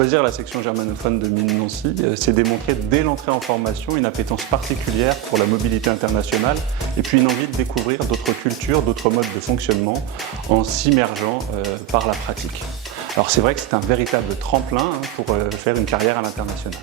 Choisir la section germanophone de Mines Nancy, c'est démontrer dès l'entrée en formation une appétence particulière pour la mobilité internationale et puis une envie de découvrir d'autres cultures, d'autres modes de fonctionnement en s'immergeant par la pratique. Alors c'est vrai que c'est un véritable tremplin pour faire une carrière à l'international.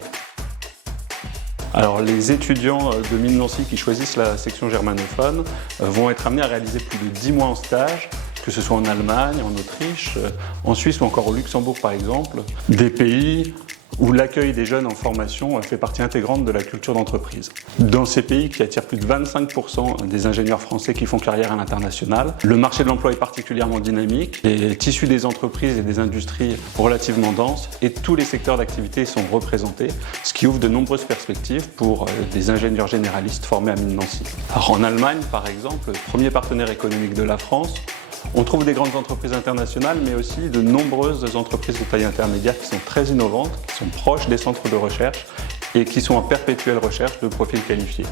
Alors les étudiants de Mines Nancy qui choisissent la section germanophone vont être amenés à réaliser plus de 10 mois en stage, que ce soit en Allemagne, en Autriche, en Suisse ou encore au Luxembourg par exemple, des pays où l'accueil des jeunes en formation fait partie intégrante de la culture d'entreprise. Dans ces pays qui attirent plus de 25% des ingénieurs français qui font carrière à l'international, le marché de l'emploi est particulièrement dynamique, les tissus des entreprises et des industries relativement denses et tous les secteurs d'activité sont représentés, ce qui ouvre de nombreuses perspectives pour des ingénieurs généralistes formés à Mines Nancy. Alors en Allemagne par exemple, premier partenaire économique de la France, on trouve des grandes entreprises internationales, mais aussi de nombreuses entreprises de taille intermédiaire qui sont très innovantes, qui sont proches des centres de recherche et qui sont en perpétuelle recherche de profils qualifiés.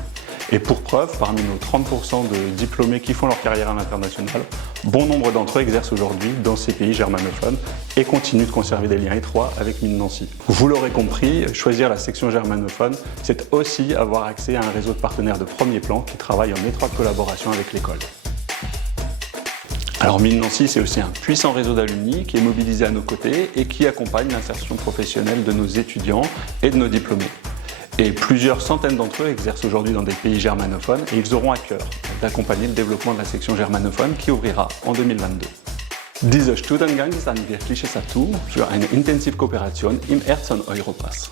Et pour preuve, parmi nos 30% de diplômés qui font leur carrière à l'international, bon nombre d'entre eux exercent aujourd'hui dans ces pays germanophones et continuent de conserver des liens étroits avec Mines Nancy. Vous l'aurez compris, choisir la section germanophone, c'est aussi avoir accès à un réseau de partenaires de premier plan qui travaillent en étroite collaboration avec l'école. Alors Mines Nancy, c'est aussi un puissant réseau d'alumni qui est mobilisé à nos côtés et qui accompagne l'insertion professionnelle de nos étudiants et de nos diplômés. Et plusieurs centaines d'entre eux exercent aujourd'hui dans des pays germanophones et ils auront à cœur d'accompagner le développement de la section germanophone qui ouvrira en 2022. Dieser Studiengang ist ein wirkliches Atout für eine Intensivkooperation im Herzen Europas.